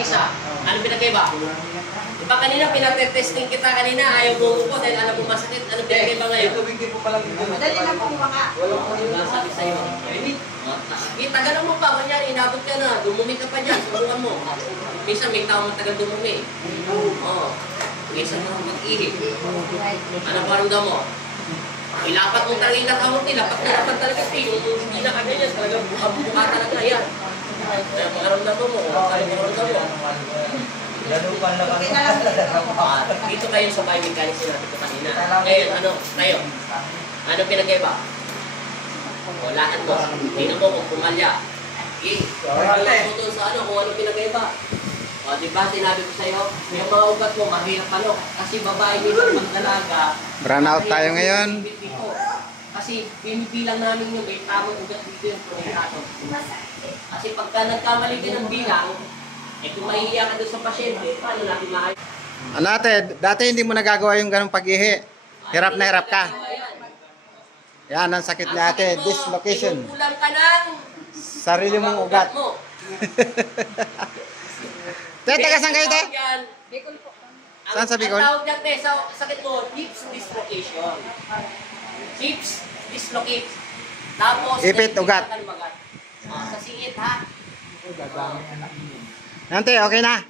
isa. Ano pinagkaiba? Diba kanina pinatesting kita kanina, ayaw mo upo dahil alam mo masakit. Ano pinagkaiba ngayon? Madali lang po mga. Diba sabi sa'yo? Kita ganun mo pa, kunyari, inabot ka na, dumumi ka pa dyan, subukan mo. Minsan may tao matagal dumumi. Oo. Minsan mo mag-ihip. Ano ba rin mo? Ilapat mo talaga yung nakamuti, lapat talaga ito. Hindi na kaganyan, talagang buka talaga yan. Kaya pakaramdaman mo, pakaramdaman mo. Dito kayo sa biomechanics natin ko kanina. Ngayon, ano, tayo? Ano pinagkaiba? O, lahat mo. Tingnan mo kung pumalya. Okay. Wala mo sa ano, kung ano pinagkaiba. O, diba, sinabi ko sa'yo, yung mga ugat mo, mahirap ano. Kasi babae dito, magdalaga. Brown out tayo ngayon. Kasi binibilang namin yung may tamang ugat dito yung prontato. Kasi pagka nagkamali din ng bilang, eh kung mahihiya ka doon sa pasyente, paano natin maayos? Ano ate, dati hindi mo nagagawa yung ganong pag-ihi. Hirap na hirap ka. Yan ang sakit ni ate, dislocation. Kulang ka ng Sarili mong ugat. Te, taga saan kayo te? Bicol po. Saan sa Bicol? Ang tawag dyan te, sa sakit mo, hips dislocation. Hips dislocate. Tapos, Ipit, ugat. Sa singit ha. Nante, okay na?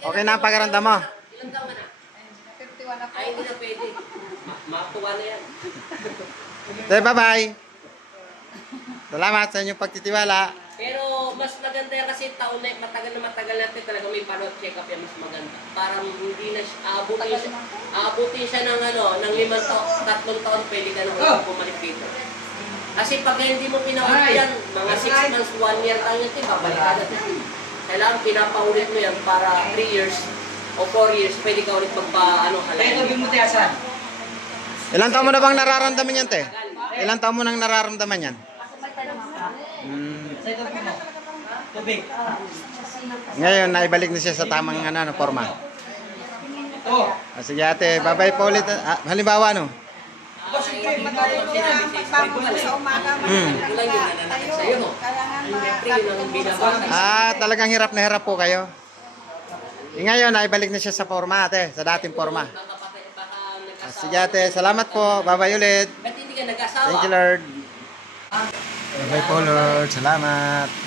Okay na ang pagkaranda mo? Ilang taon ka na? 51 na po. Ay, hindi na pwede. Matuwa na yan. Te, bye-bye. Salamat sa inyong pagtitiwala. Pero mas maganda yan kasi taon na matagal natin talaga may follow-up check-up yan mas maganda. Parang hindi na aabutin siya ng ano, ng 3 taon pwede ka nang bumalik dito. Kasi pag hindi mo pinaulit yan, mga 6 months, 1 year lang yan, babalik ka natin. Kailangan pinapaulit mo yan para 3 years o 4 years, pwede ka ulit magpa-ano halay. Ito yung mutiasan. Ilang taon mo na bang nararamdaman yan, te? Ilang taon mo nang nararamdaman yan? Sa ito po mo. Tubig. Ngayon, naibalik na siya sa tamang ano, forma. Ito. Sige ate, bye-bye po ulit. Halimbawa, no? Siyempre, matulog na pagbangon ko sa umaga. Tayo. Kailangan Talagang hirap na hirap po kayo. Ngayon, naibalik na siya sa forma, ate. Sa dating forma. Sige ate, salamat po. Bye-bye ulit. Ba't hindi ka nag-asawa? Thank you, Lord. Bye-bye po, Lord. Salamat.